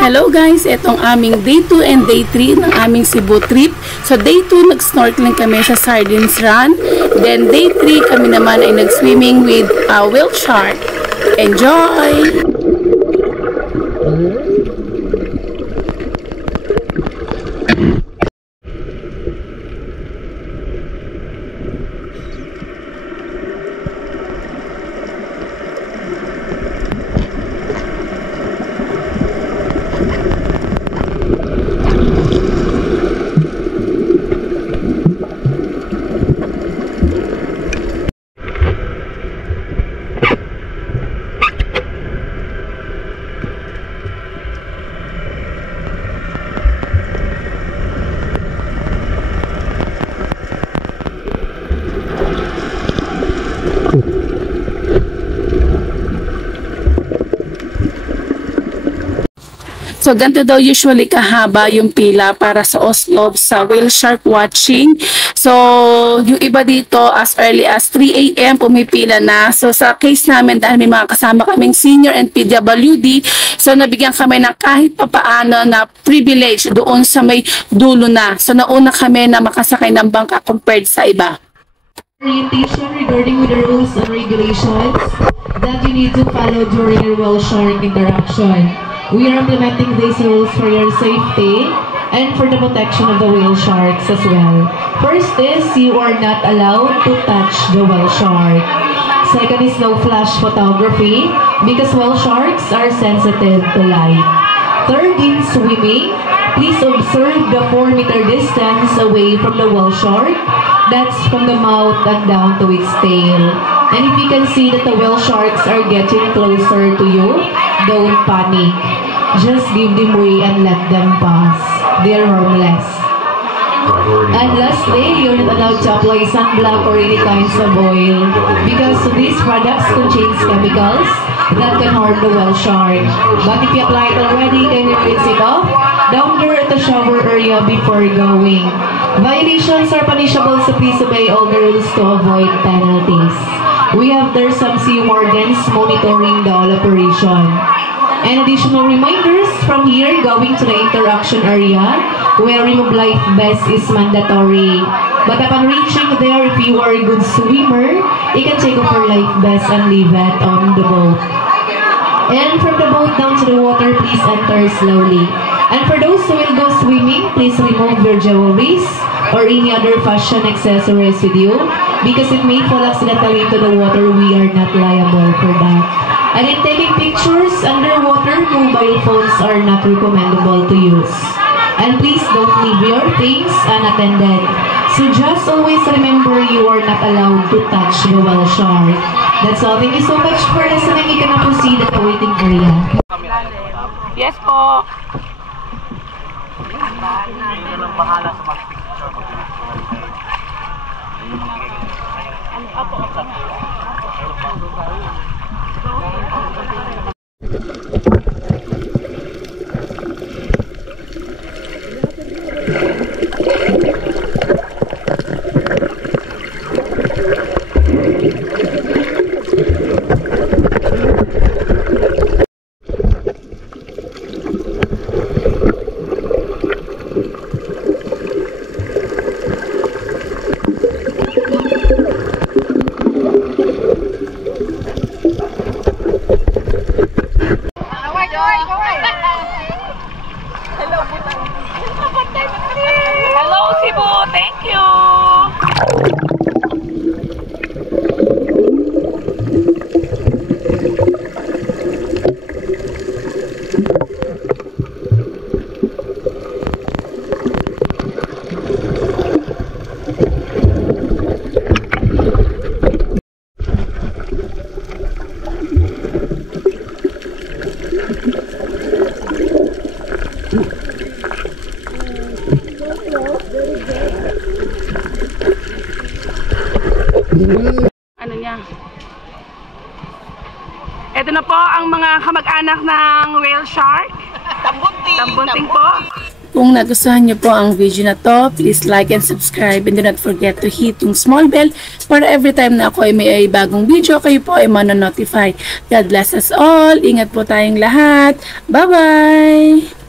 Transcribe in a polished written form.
Hello guys, itong aming day 2 and day 3 ng aming Cebu trip. So day 2 nag-snorkeling kami sa Sardines Run. Then day 3 kami naman ay nag-swimming with whale shark. Enjoy! So, ganito daw usually kahaba yung pila para sa Oslob sa whale shark watching. So, yung iba dito as early as 3 AM pumipila na. So, sa case namin dahil may mga kasama kaming senior and PWD, so nabigyan kami ng kahit papaano na privilege doon sa may dulo na. So, nauna kami na makasakay ng bangka compared sa iba. Orientation regarding with the rules and regulations that you need to follow during your whale shark interaction. We are implementing these rules for your safety and for the protection of the whale sharks as well. First is, you are not allowed to touch the whale shark. Second is no flash photography because whale sharks are sensitive to light. Third, in swimming, please observe the 4-meter distance away from the whale shark. That's from the mouth and down to its tail. And if you can see that the whale sharks are getting closer to you, don't panic. Just give them way and let them pass. They are harmless. And lastly, you're not allowed to apply sunblock or any kinds of oil because these products contain chemicals that can harm the whale shark. But if you apply it already, can you rinse it off down there at the shower area before going. Violations are punishable, so please obey all the rules to avoid penalties. We have there some sea wardens monitoring the whole operation. And additional reminders from here going to the interaction area, wearing of life vest is mandatory. But upon reaching there, if you are a good swimmer, you can take off your life vest and leave it on the boat. And from the boat down to the water, please enter slowly. And for those who will go swimming, please remove your jewelries or any other fashion accessories with you because it may fall accidentally into the water. We are not liable for that. And in taking pictures underwater, mobile phones are not recommendable to use. And please don't leave your things unattended. So just always remember you are not allowed to touch the whale shark. That's all. Thank you so much for listening. You can now proceed at the waiting area. Yes po. Hello, Cebu. Thank you. Ano niya? Ito na po ang mga kamag-anak ng whale shark. Tambunting. Tambunting po. kung nagustuhan niyo po ang video na to, please like and subscribe and do not forget to hit yung small bell para every time na ako ay may bagong video, kayo po ay manonotify. God bless us all. Ingat po tayong lahat. Bye-bye!